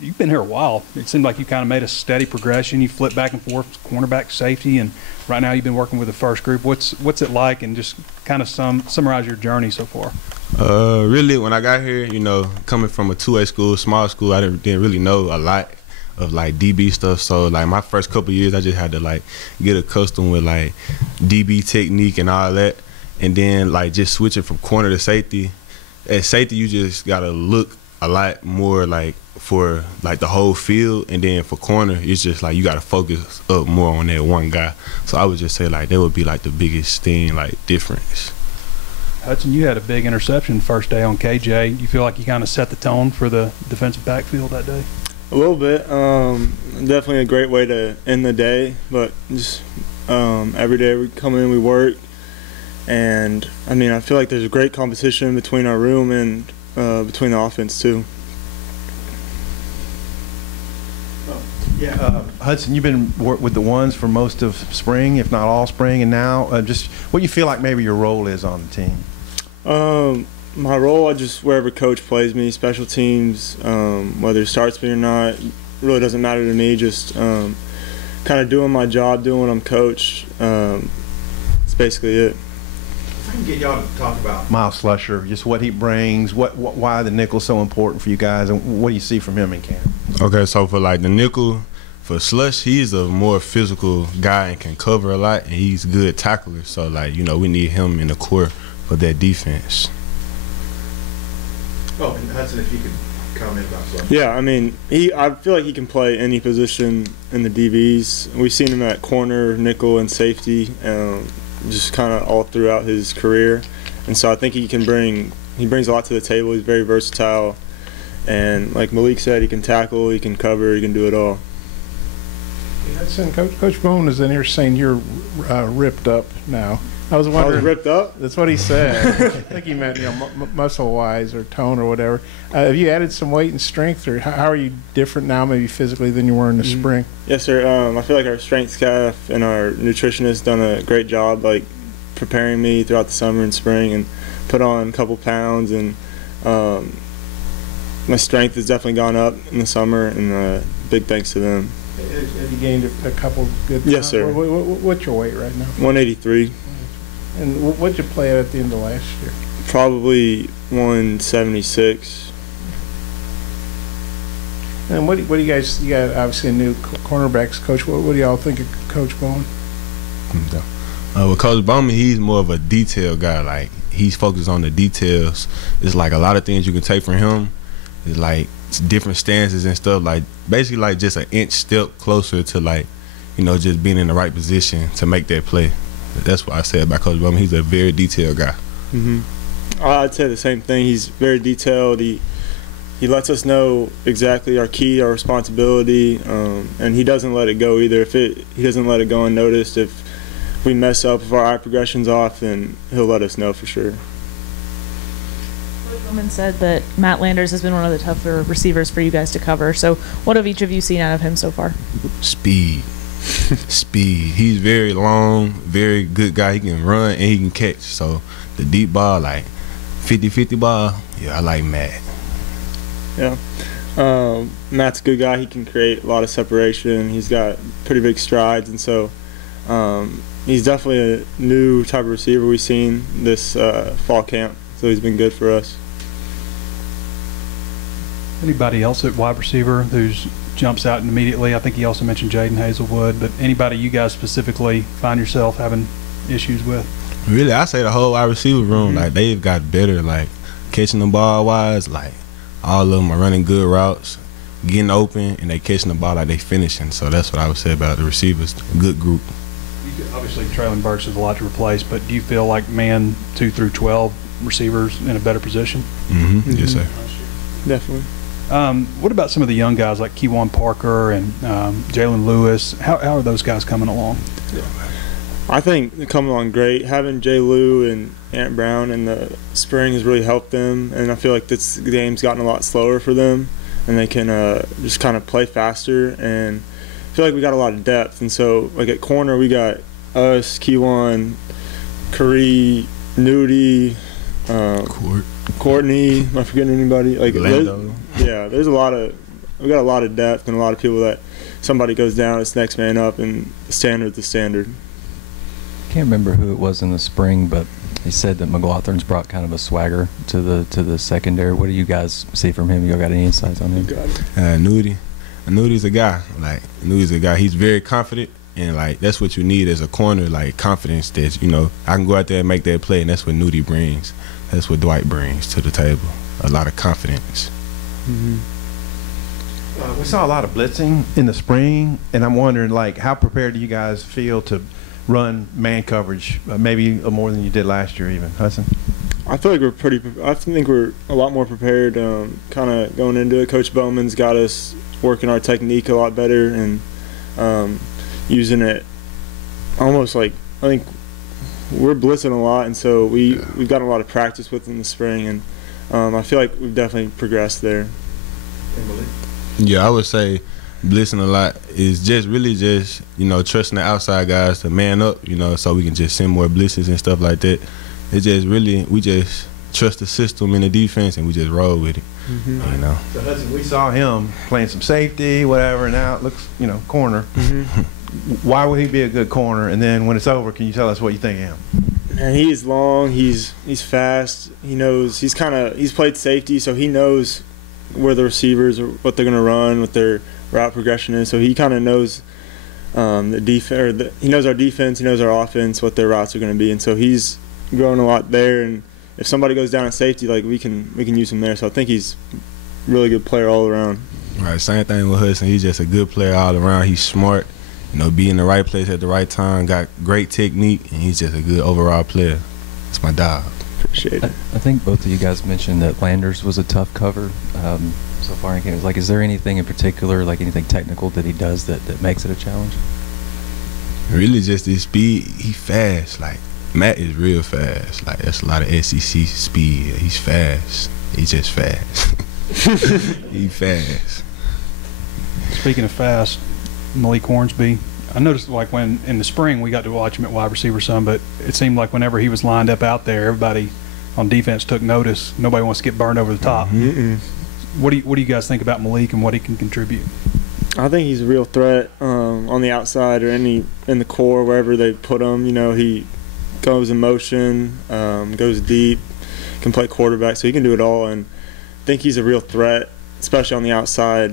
you've been here a while. It seemed like you kind of made a steady progression. You flipped back and forth, cornerback, safety, and right now you've been working with the first group. What's it like, and just kind of summarize your journey so far? Really, when I got here, coming from a 2A school, small school, I didn't really know a lot of like DB stuff. So like my first couple years, I just had to like get accustomed with like DB technique and all that, and then like just switching from corner to safety. At safety, you just gotta look a lot more like for like the whole field, and then for corner, it's just like you gotta focus up more on that one guy. So I would just say like that would be like the biggest thing, like difference. Hudson, you had a big interception first day on KJ. You feel like you kind of set the tone for the defensive backfield that day? A little bit. Definitely a great way to end the day, but just every day we come in, we work, and I mean, I feel like there's a great competition between our room and between the offense too. Yeah, Hudson, you've been with the ones for most of spring, if not all spring, and now just what do you feel like maybe your role is on the team? My role, I just wherever coach plays me, special teams, whether it starts me or not, really doesn't matter to me. Just kind of doing my job, doing what I'm coached. That's basically it. If I can get y'all to talk about Miles Slusher, just what he brings, why the nickel's so important for you guys, and what do you see from him in camp? Okay, so for like the nickel, for Slush, he's a more physical guy and can cover a lot, and he's a good tackler. So like we need him in the core for that defense. Oh, and Hudson, if you could comment about Slush. Yeah, I mean, I feel like he can play any position in the DBs. We've seen him at corner, nickel, and safety, just kind of all throughout his career. And so I think he brings a lot to the table. He's very versatile. And like Malik said, he can tackle, he can cover, he can do it all. Hudson, Coach Bone is in here saying you're ripped up now. I was wondering. I was ripped up? That's what he said. I think he meant muscle-wise or tone or whatever. Have you added some weight and strength, or how are you different now, maybe physically, than you were in the spring? Yes, sir. I feel like our strength staff and our nutritionist done a great job, like preparing me throughout the summer and spring, and put on a couple pounds, and my strength has definitely gone up in the summer, and big thanks to them. Have you gained a couple good pounds? Yes, sir. What's your weight right now? 183. And what did you play at the end of last year? Probably 176. And what do you guys? You got obviously a new cornerbacks coach. What do y'all think of Coach Bowman? With Coach Bowman, he's more of a detail guy. Like he's focused on the details. It's like a lot of things you can take from him. It's like different stances and stuff. Like basically like just an inch step closer to like just being in the right position to make that play. That's what I said about Coach Bowman. He's a very detailed guy. I'd say the same thing. He's very detailed. He lets us know exactly our key, our responsibility, and he doesn't let it go either. He doesn't let it go unnoticed. If we mess up, if our eye progression's off, then he'll let us know for sure. Coach Bowman said that Matt Landers has been one of the tougher receivers for you guys to cover. So what have each of you seen out of him so far? Speed. Speed. He's very long, very good guy. He can run and he can catch. So the deep ball, like 50-50 ball, yeah, I like Matt. Yeah. Matt's a good guy. He can create a lot of separation. He's got pretty big strides, and so he's definitely a new type of receiver we've seen this fall camp. So he's been good for us. Anybody else at wide receiver who's jumps out immediately? I think he also mentioned Jaden Hazelwood, but anybody you guys specifically find yourself having issues with? Really, I say the whole wide receiver room, like they've got better, like catching the ball wise, like all of them are running good routes, getting open, and they catching the ball like they finishing. So that's what I would say about the receivers. Good group. Obviously, Traylon Burks is a lot to replace, but do you feel like man 2 through 12 receivers in a better position? Yes, sir. Definitely. What about some of the young guys like Keywan Parker and Jalen Lewis? How are those guys coming along? Yeah. I think they're coming along great. Having J. Lou and Ant Brown in the spring has really helped them, and I feel like this game's gotten a lot slower for them, and they can just kind of play faster, and I feel like we got a lot of depth. And so like at corner we got us, Keywan, Curry, Nudie, Courtney, am I forgetting anybody? Like Lando. Yeah, there's a lot of a lot of depth and a lot of people that somebody goes down, it's next man up, and the standard's the standard. Can't remember who it was in the spring, but he said that McLaughlin's brought kind of a swagger to the secondary. What do you guys see from him? You got any insights on him? Nudi's a guy. Like, Nudi's a guy. He's very confident, and like that's what you need as a corner, like confidence. That, you know, I can go out there and make that play, and that's what Nudi brings. That's what Dwight brings to the table. A lot of confidence. We saw a lot of blitzing in the spring, and I'm wondering, like, how prepared do you guys feel to run man coverage, maybe more than you did last year, even, Hudson? I feel like I think we're a lot more prepared, kind of going into it. Coach Bowman's got us working our technique a lot better and using it almost like, I think we're blitzing a lot, and so we've got a lot of practice with in the spring, and I feel like we've definitely progressed there. Yeah, I would say blitzing a lot is just really just, you know, trusting the outside guys to man up, you know, so we can just send more blitzes and stuff like that. It's just really, we just trust the system in the defense and we just roll with it, you know. So Hudson, we saw him playing some safety, whatever, and now it looks, you know, corner. Why would he be a good corner? And then when it's over, can you tell us what you think of him? And he's long, he's fast, he knows, he's played safety, so he knows where the receivers are, what they're going to run, what their route progression is. So he kind of knows the defense, he knows our defense, he knows our offense, what their routes are going to be, and so he's growing a lot there. And if somebody goes down at safety, like we can use him there. So I think he's a really good player all around. Right, same thing with Hudson. He's just a good player all around. He's smart, you know, be in the right place at the right time, got great technique, and he's just a good overall player. It's my dog. Appreciate it. I think both of you guys mentioned that Landers was a tough cover so far in games. Like, is there anything in particular, like anything technical that he does that makes it a challenge? Really just his speed. He fast. Like, Matt is real fast. Like, that's a lot of SEC speed. He's fast. He's just fast. He fast. Speaking of fast, Malik Hornsby, I noticed, like, when in the spring we got to watch him at wide receiver some, but it seemed like whenever he was lined up out there, everybody on defense took notice. Nobody wants to get burned over the top. What do you guys think about Malik and what he can contribute? I think he's a real threat on the outside or in the core, wherever they put him. You know, he goes in motion, goes deep, can play quarterback, so he can do it all. And I think he's a real threat, especially on the outside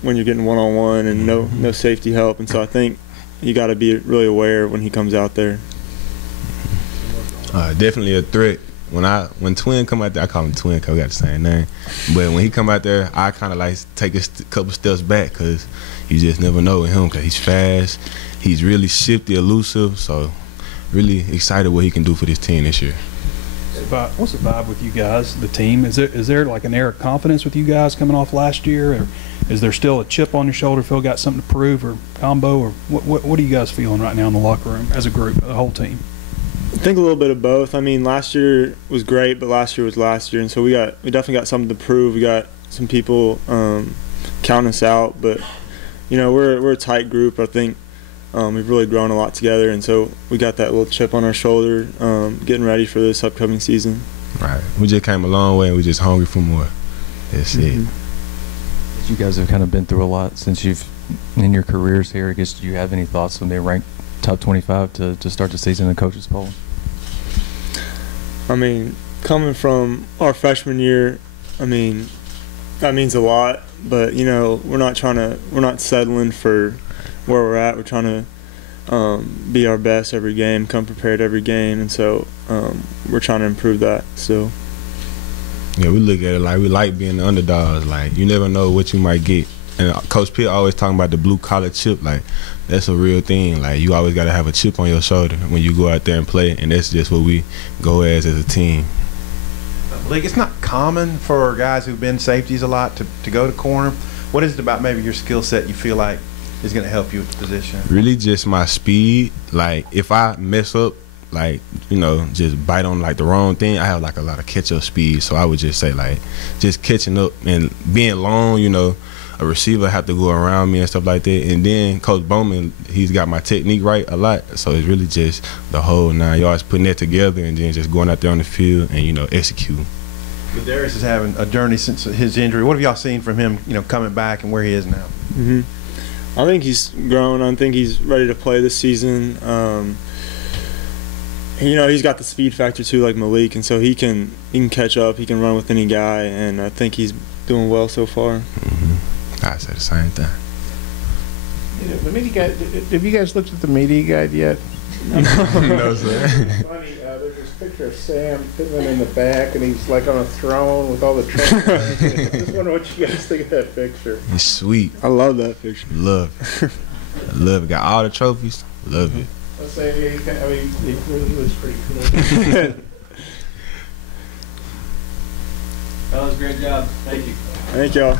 when you're getting one-on-one and no safety help. And so I think you got to be really aware when he comes out there. Definitely a threat. When Twin come out there, I call him Twin because we got the same name. But when he come out there, I kind of like take a couple steps back because you just never know with him because he's fast. He's really shifty, elusive. So really excited what he can do for this team this year. What's the vibe with you guys, the team? Is there like an air of confidence with you guys coming off last year, or is there still a chip on your shoulder? Phil got something to prove, or combo, or what are you guys feeling right now in the locker room as a group, the whole team? I think a little bit of both. I mean, last year was great, but last year was last year, and so we definitely got something to prove. We got some people counting us out, but you know, we're a tight group. I think we've really grown a lot together, and so we got that little chip on our shoulder, getting ready for this upcoming season. Right. We just came a long way, and we're just hungry for more. That's it. You guys have kind of been through a lot since you've in your careers here. I guess, do you have any thoughts when they rank top 25 to start the season in the coaches poll? I mean, coming from our freshman year, I mean, that means a lot. But you know, we're not settling for where we're at. We're trying to be our best every game, come prepared every game, and so we're trying to improve that. So yeah, we look at it like we like being the underdogs. Like, you never know what you might get. And Coach Pitt always talking about the blue collar chip. Like, that's a real thing. Like, you always got to have a chip on your shoulder when you go out there and play, and that's just what we go as a team. Malik, it's not common for guys who've been safeties a lot to go to corner. What is it about maybe your skill set you feel like is going to help you with the position? Really just my speed. Like, if I mess up, like, you know, just bite on like the wrong thing, I have like a lot of catch-up speed. So I would just say, like, just catching up and being long, you know, a receiver have to go around me and stuff like that. And then Coach Bowman, he's got my technique right a lot. So it's really just the whole 9 yards, putting that together and then just going out there on the field and, you know, executing. But Darius is having a journey since his injury. What have y'all seen from him, coming back and where he is now? I think he's grown. I think he's ready to play this season. He's got the speed factor too, like Malik, and so he can catch up. He can run with any guy, and I think he's doing well so far. I said the same thing. The media guide. Have you guys looked at the media guide yet? No, sir. It's funny. There's this picture of Sam Pittman in the back, and he's like on a throne with all the trophies. I just wonder what you guys think of that picture. It's sweet. I love that picture. Love it. I love it. Got all the trophies. Love it. Let's say, it really looks pretty cool. That was a great job. Thank you. Thank y'all.